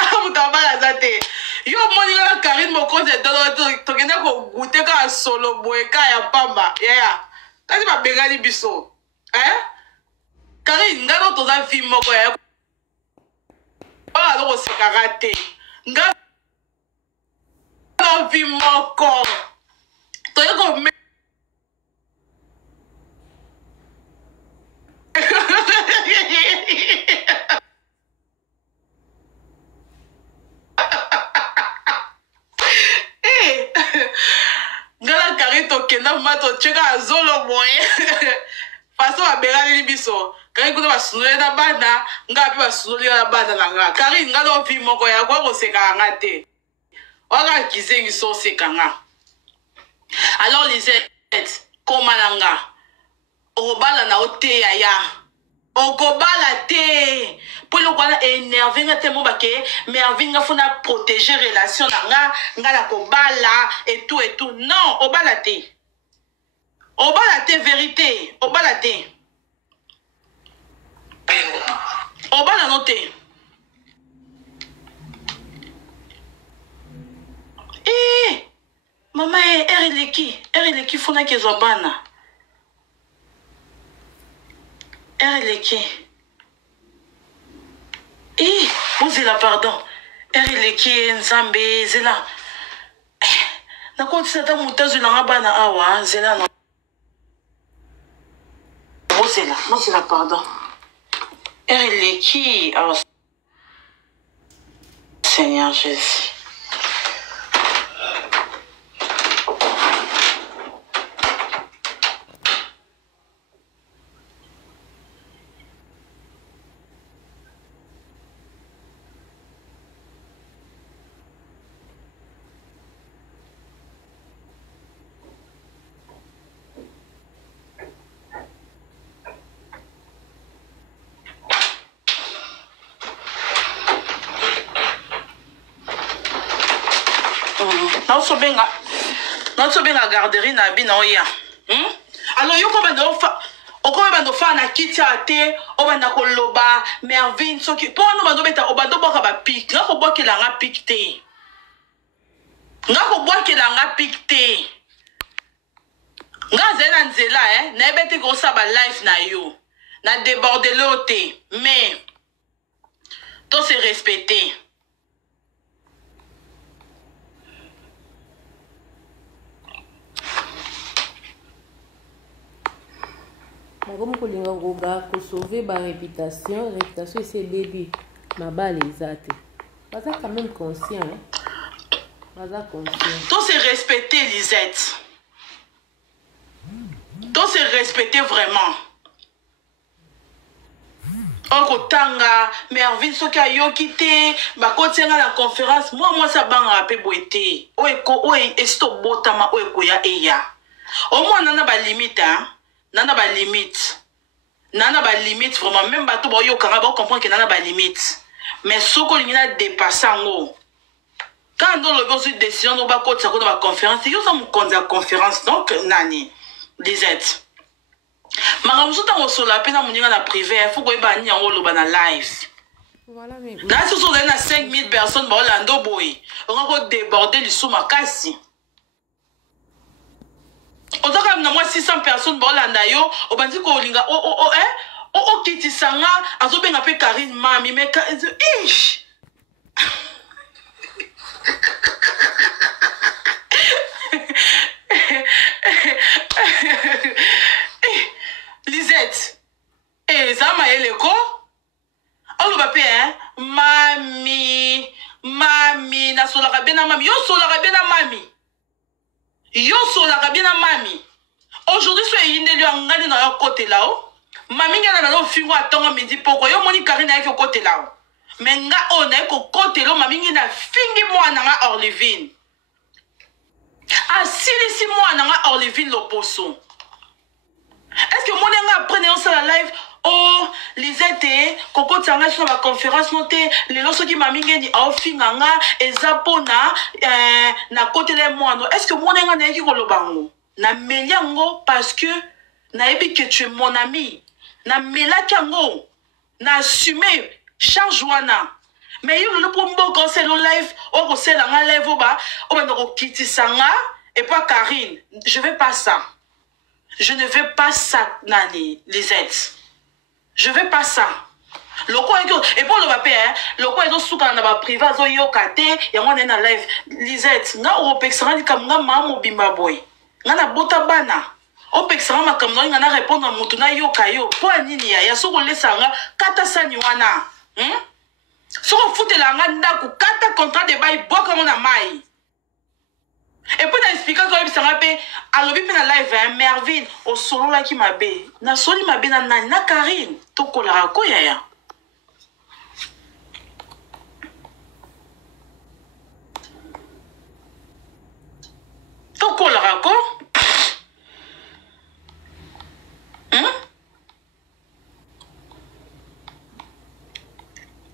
Vous t'en baladez. Yo, mon gars, Karine, mon compte est dans le temps. Tu as goûté quand solo, boéka, ya pamba. Ya. T'as dit ma bégani biso. Hein? Karine, n'a pas ton film, mon gars. Voilà, donc c'est karaté. N'a pas film, mon corps. Tu as comme ngala karito kenda mato cheka azolo moye faso abegani biso kari kuno basunole na bana nga pe basunole na bana nga kari ngalo vi moko ya kwa koseka nga te waka kizengi so seka nga. Alors les aides komalanga obala na ote yaya okobala te pour le quoi énervé nga tellement baké merveille nga fona protéger relation na nga la kobala et tout non obala te vérité obala te obala no te maman ereleki fona kezwa bana ereleki vous la pardon erileki nzambe zela nakotisa ta mutazu nanga bana awa zela na bozela pardon erileki awa Seigneur Jésus. Notre bien la garderie na bino ya. Alors yo ko bando fa na kiti ate o banda ko loba Mervin soki po no bando beta o bando boka ba pik nga ko bokela nga pikte. Nga ko bokela nga pikte. Nga zena nzela na ebeti ko sa ba life na yo. Na déborder l'autre mais to se respecter. Comme kolinga goga ko sauver ba réputation c'est bébé ma balle ezate. Pas quand même conscient hein. Pas conscient. Tout se respecter Lisette. Tout se respecter vraiment. Okotanga Mervin soki ayoki te bakotenga la conférence moi ça banga pe boité. Oye esto botama oye koya eya. Au moins nana ba limite hein. Nana ba limite vraiment même bato ba yo kanga ba comprendre que nana ba limite mais soko lingina dépasser ngo quand on le besoin décision no ba ko tsako ba conférence yo ça mo konza conférence donc nani Lisette mara musuta ngo sola pena muninga na privé faut ko ba ni ngo lo ba na live voilà mais là ce sont na 5000 personnes ba lando boy on va déborder le sous makasi. Otoka na moi 600 personnes bolanda yo obandi ko linga o kiti sanga azobenga pe Karine mami mais ish Lisette zama eleko oloba pe mami na sola ka bena mami yo sola ka bena mami. Yo sola ka bien mami. Aujourd'hui so yinde lui ngani na côté là-haut. Mami ngana na lo fingo atongo midi poko yo moni Karine avec côté là-haut. Mais nga on est ko côté là mami ngina fingi moi na Orlevine. Si moi na Orlevine lo poso. Est-ce que mon nga prenne on la live oh Lisette koko tanga sur la conférence noté les loso qui mami ngeni a finga nga ezapona na côté les moi est-ce que mon nga na ki kolobango na meliango parce que na ebi que tu es mon ami na melakango na assumer charge wana mais yo le pombo quand c'est le live o ko c'est la live oba o ba ko kitisanga et pas Karine je veux pas ça nani Lisette. Je veux pas ça. Le quoi et pour le papier le quoi est sous kana ba privé zo yo kate ya ngone na live Lisette nga o pexera ni kam nga mamo bimba boy nga na bota bana o pexera makam no nga na répondre mutu na yo kayo po nini ya soko lesanga kata sani wana soko futela nga ndaku kata contrat de bail boka mona mai. Et puis expliquer quand il s'en rappelle alobi pe na live Mervin au solo la ki mabe na soli mabe na Karine to kola ko yaya to kola ko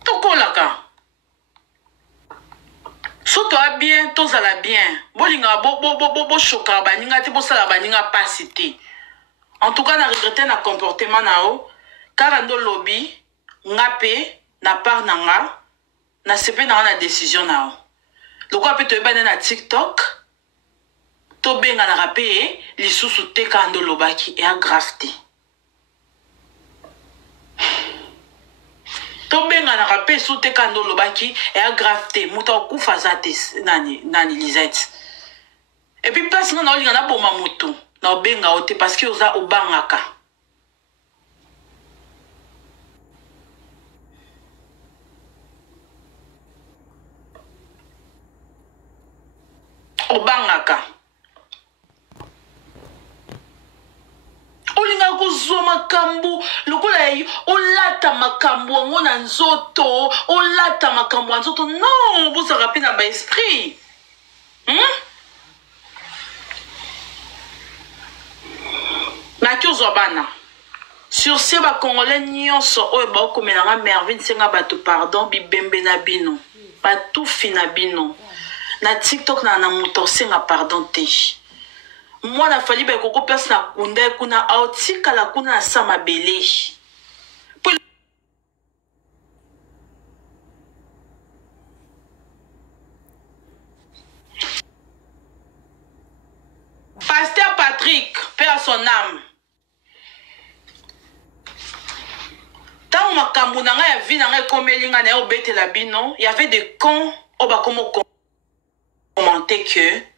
to kola ka soto a bien tous à la bien bolinga bo choka baninga te bo sala baninga pas cité en tout cas na regretter na comportement nao car ndo lobby ngape na part nanga na sepe na décision nao loko pe to ebana na TikTok to benga na rapé lisusu te ka ndo lobaki et a grafté tobenga na rapé soute kandolo baki et a gravité muta okufa zate nani Lisette. Et puis place na olinga na boma mutu na obenga ote parce que oza obangaka. Obangaka. Olinga kozwa makambo lokola yi olata makambo ngo na nzoto olata makambo nzoto non vous rappeler na ba esprit na kyozo bana sur ce ba congolais nyonso oyo ba komelanga Mervin senga bato pardon bibembe na bino ba tout fina bino na TikTok na moto senga pardon te. Moi na fali ba koko place na kunda kuna autika la kuna na sama belé. Pasteur Patrick, paix à son âme. Tant makambu na nga ya vie na nga komelinga na obete la bino, il y avait des cons au ba komo commenter que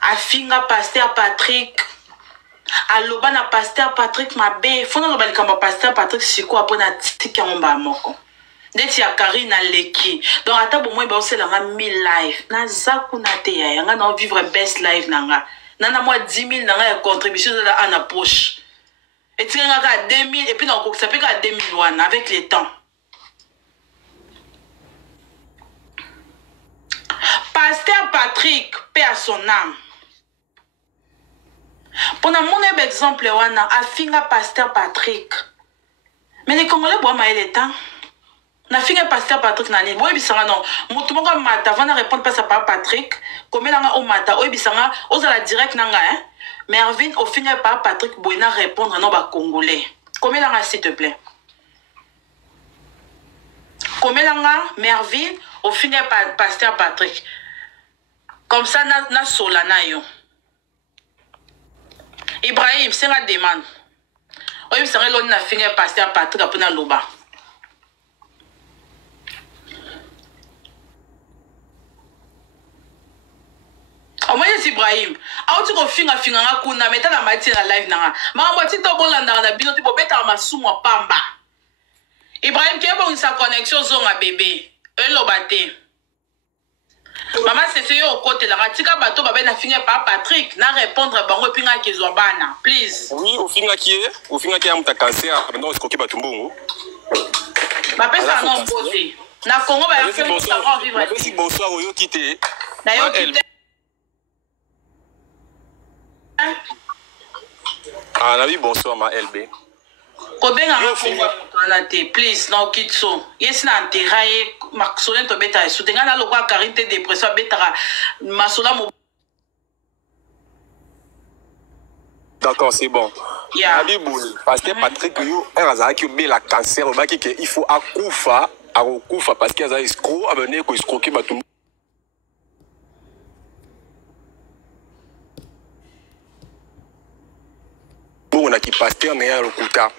afinga pasteur Patrick aloba na pasteur Patrick mabe fona loba likamba pasteur Patrick siko apona tiki ngomba moko ndeti ya Karina leki donc ata bo moi ba osela nga 1000 live na zaku na te ya nga na vivre best live nanga nana moi 10 000 nanga ya contribution de la ana poche et tu nga ka 2000 et puis donc ça fait ka 2001 avec le temps. Pasteur Patrick, paix à son âme. Pendant mon exemple, wana afinga pasteur Patrick. Mais les Congolais boivent maïle temps. Na finga pasteur Patrick nani. Boy bisanga non. Mutumonga mata vana répondre pas à papa Patrick. Comme nanga o mata oy bisanga ozala direct nanga hein. Mervin au finga papa Patrick boyna répondre non ba Congolais. Comme nanga s'il te plaît. Comme nanga Mervin au finga pasteur Patrick. Comme ça na solana yo. Ibrahim, c'est la demande. Oui, c'est vrai, l'on a fini pasteur Patrick après na loba. Au moins Ibrahim, a tu ko finga nga kuna meta na mati na live nanga. Ma mwati to bolanda na bino ti bo beta masumu pamba. Ibrahim ke bon sa connexion zonga bébé. Elobate. Maman c'est yo côté la ratika bato ba na finir par Patrick na répondre bango pinga kezwa bana please. Oui, au finga qui a muta cancer pendant ce bato mbongo. Ba pesa non posé. Na Congo ba ya faire savoir vivre. Merci bonsoir oyo kité. Na yo kité. Ah na oui bonsoir ma LB. Kobenga na te please na kitso. Yes na intérêt maxolin to beta e soutenga na lokwa karinte dépression beta masola mo. D'accord, c'est bon. Yeah. Parce que Patrick yo a qui la cancer au baki que il faut akufa parce qu'il y a escroc à venir ko escroquer batou. On a qui pasteur mais ya lokuta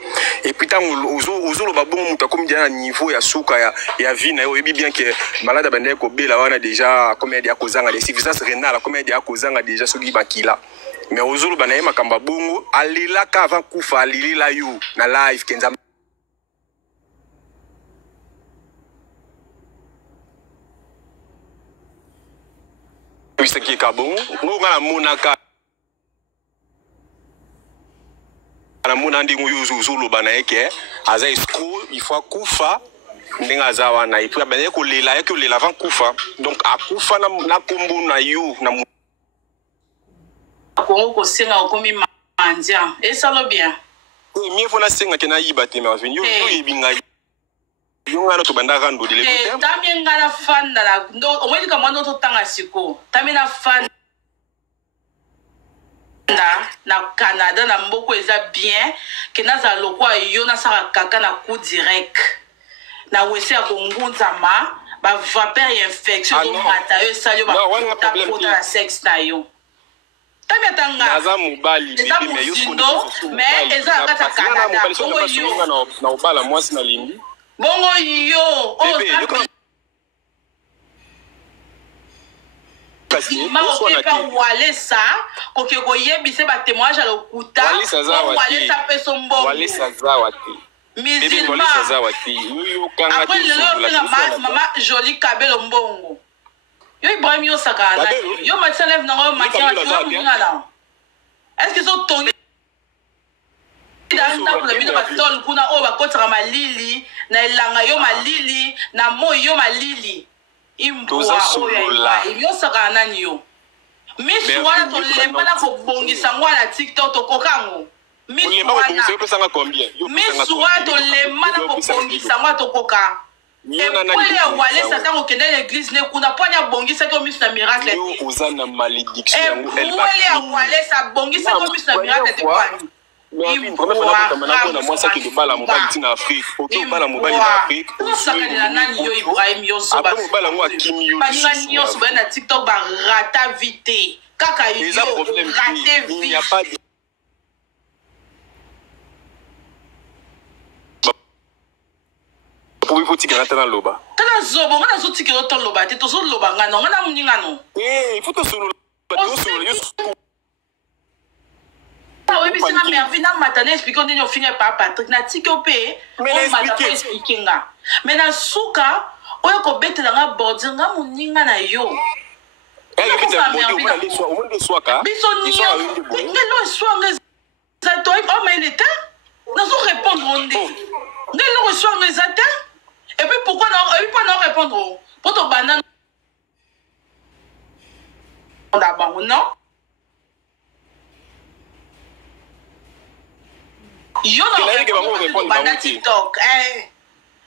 et puis tant ozo lo babon muta comme dia niveau ya suka ya vie na yo ebi bien que malade bande ko bela wana déjà comme dia kozanga des suffisance rénale comme dia kozanga déjà soki bakila mais ozo lo bana makamba bongo alila ka avant kufa alila yo na live kenza wisa ki ka bongo ngona monaka na mona ndingu yuzu lobana yake aza escroc il faut kufa ndinga za wana et puis ben ko lela yake lela avant kufa donc akufa na kombo na yo na ko ko senga ko mi mandia et ça lo bien oui mieux faut na senga ke na yiba te mais venir yo yibinga yo ngana to banda rando dile ko tamien ngana fanda la ndo o mwedi ka mwana to tanga siko tamina fanda na Canada na mboko eza bien que naza lokwa yo na saka kaka na coup direct na wese ya kongunzama ba vapeur infection do mata yo sa yo ba ta pota la sexe na yo tamia tanga aza mobali bibi me yo mais eza kata Canada ko yo na obala mwasi na lingi bongo yo maokepa walesa koke koyebise batémoignage ya lokuta walesa mpe so mbongo musulman après lelo openga mama Jolie Kabelo mbongo yo Ibrahim yo sakana yo matisa lève nango matière yo mungala est-ce que so tongi ndako na bino batol kuna oyo bakotaka malili na elanga yo malili na moi yo malili imbwa oyo yo sakana nani yo miss wana tolembana kobongisa ngo na TikTok tokokango miss wana tolembana kobongisa ngo tokoka epole ya walesa ntango okende l'église ne kuna mponi abongisaki yo miso na miracle epole ya walesa abongisaki yo miso na miracle te kwani osakanela nani yo Ibrahim yoso baninga nyonso baye na TikTok barata vite kaka yo rate vite pour faut tirer dans loba tala zobo ngana zo tirer dans loba te to zo loba ngano ngana muninga no il faut que solo oui mais c'est na merveille na matane expliquer on finir par Patrick na tikopé on m'a pas expliquer nga mais na suka oyo ko betela nga bordi nga muninga na yo biso ngelo soir za toi oh mais il était na zo répondre on dit ngelo soir les attend. Et puis pourquoi non répondre pour ton banane d'abord non yo non banane TikTok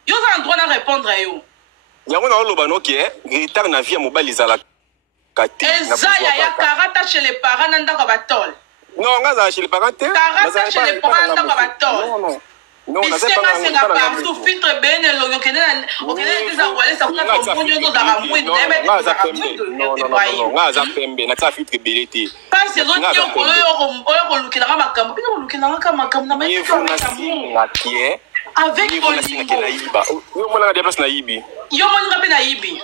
yo ça droit à répondre yo yango na loba no ki retard na vie mobile izala kati na ya ya karata chez les parents ndaka batol non ngaza chez les parents karata chez les parents ndaka batol non bisenga partout filtre bene lo okene za wale sa kuna kompunyo ndo dara mwendo ebe ngaza pembe na ta filtre belete parce que zo kolo yo ko lukila ka makambo bino lukila ka makambo na mai avec bolingo yo mona na place na yibi yo mona na yibi